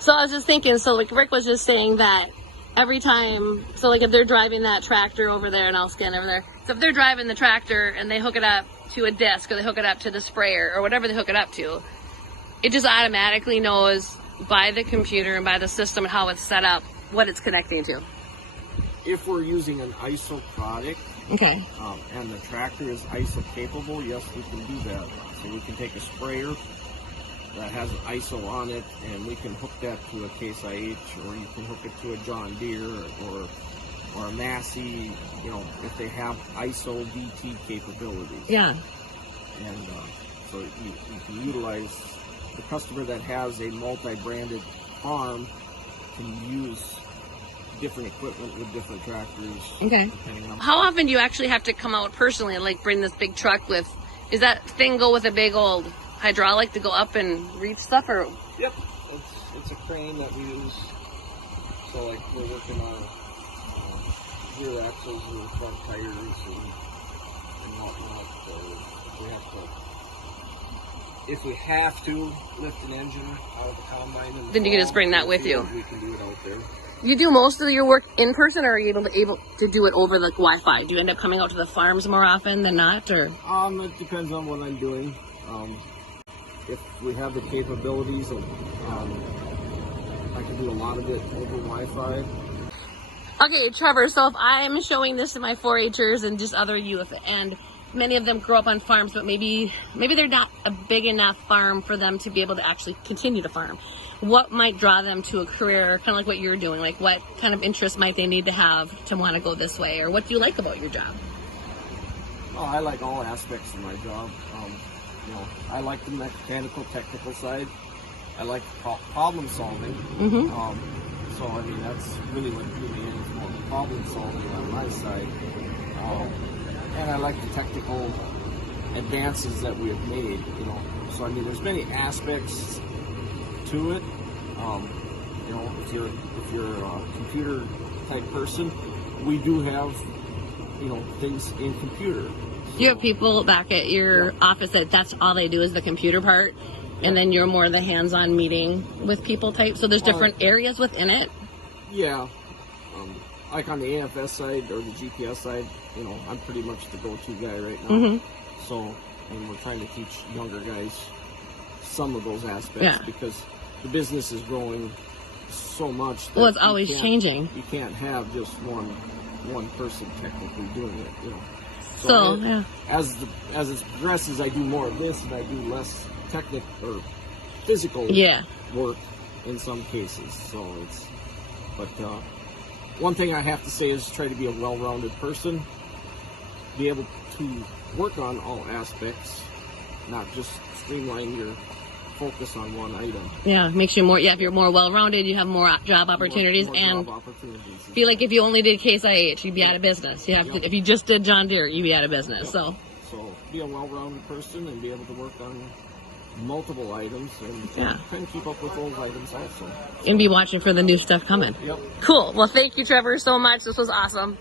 So I was just thinking, so like Rick was just saying that every time, so like if they're driving that tractor over there, and I'll scan over there. So if they're driving the tractor and they hook it up to a disc, or they hook it up to the sprayer, or whatever they hook it up to, it just automatically knows by the computer and by the system and how it's set up what it's connecting to. If we're using an ISO product, Okay. and the tractor is ISO capable, yes, we can do that. So we can take a sprayer that has an ISO on it, and we can hook that to a Case IH, or you can hook it to a John Deere or a Massey, you know, if they have ISO VT capabilities. Yeah. And so you can utilize the customer that has a multi-branded farm can use different equipment with different tractors. Okay. How often do you actually have to come out personally and like bring this big truck with? Is that thing go with a big old hydraulic to go up and reach stuff, or? Yep, it's a crane that we use. So like we're working on rear axles and front tires and whatnot. So if we have to lift an engine out of the combine, Then you can just bring that with you. We can do it out there. You do most of your work in person, or are you able to do it over like Wi-Fi? Do you end up coming out to the farms more often than not, or? It depends on what I'm doing. If we have the capabilities, and I can do a lot of it over Wi-Fi. Okay, Trevor, so if I'm showing this to my 4-Hers and just other youth, and many of them grow up on farms, but maybe they're not a big enough farm for them to be able to actually continue to farm, what might draw them to a career kind of like what you're doing? Like what kind of interest might they need to have to want to go this way, or what do you like about your job? Oh, I like all aspects of my job. You know, I like the mechanical, technical side. I like problem solving. Mm-hmm. So I mean, that's really what drew me in, is more problem solving on my side. And I like the technical advances that we have made. You know, so I mean, there's many aspects to it. You know, if you're a computer type person, we do have, you know, things in computer. You have people back at your office that's all they do is the computer part, and then you're more the hands-on meeting with people type. So there's different areas within it. Yeah, like on the AFS side or the GPS side, you know, I'm pretty much the go-to guy right now. Mm-hmm. So, and we're trying to teach younger guys some of those aspects because the business is growing so much. That it's always changing. You can't have just one person technically doing it, you know. So as it progresses, I do more of this and I do less technical or physical work in some cases. So but one thing I have to say is try to be a well-rounded person, be able to work on all aspects, not just streamline your focus on one item. Yeah, makes you more. Yeah, if you're more well-rounded, you have more job opportunities, more and job opportunities. feel like if you only did Case IH, you'd be out of business. You have to, if you just did John Deere, you'd be out of business. So be a well-rounded person and be able to work on multiple items and kind of keep up with those items also. And be watching for the new stuff coming. Yep. Cool. Well, thank you, Trevor, so much. This was awesome.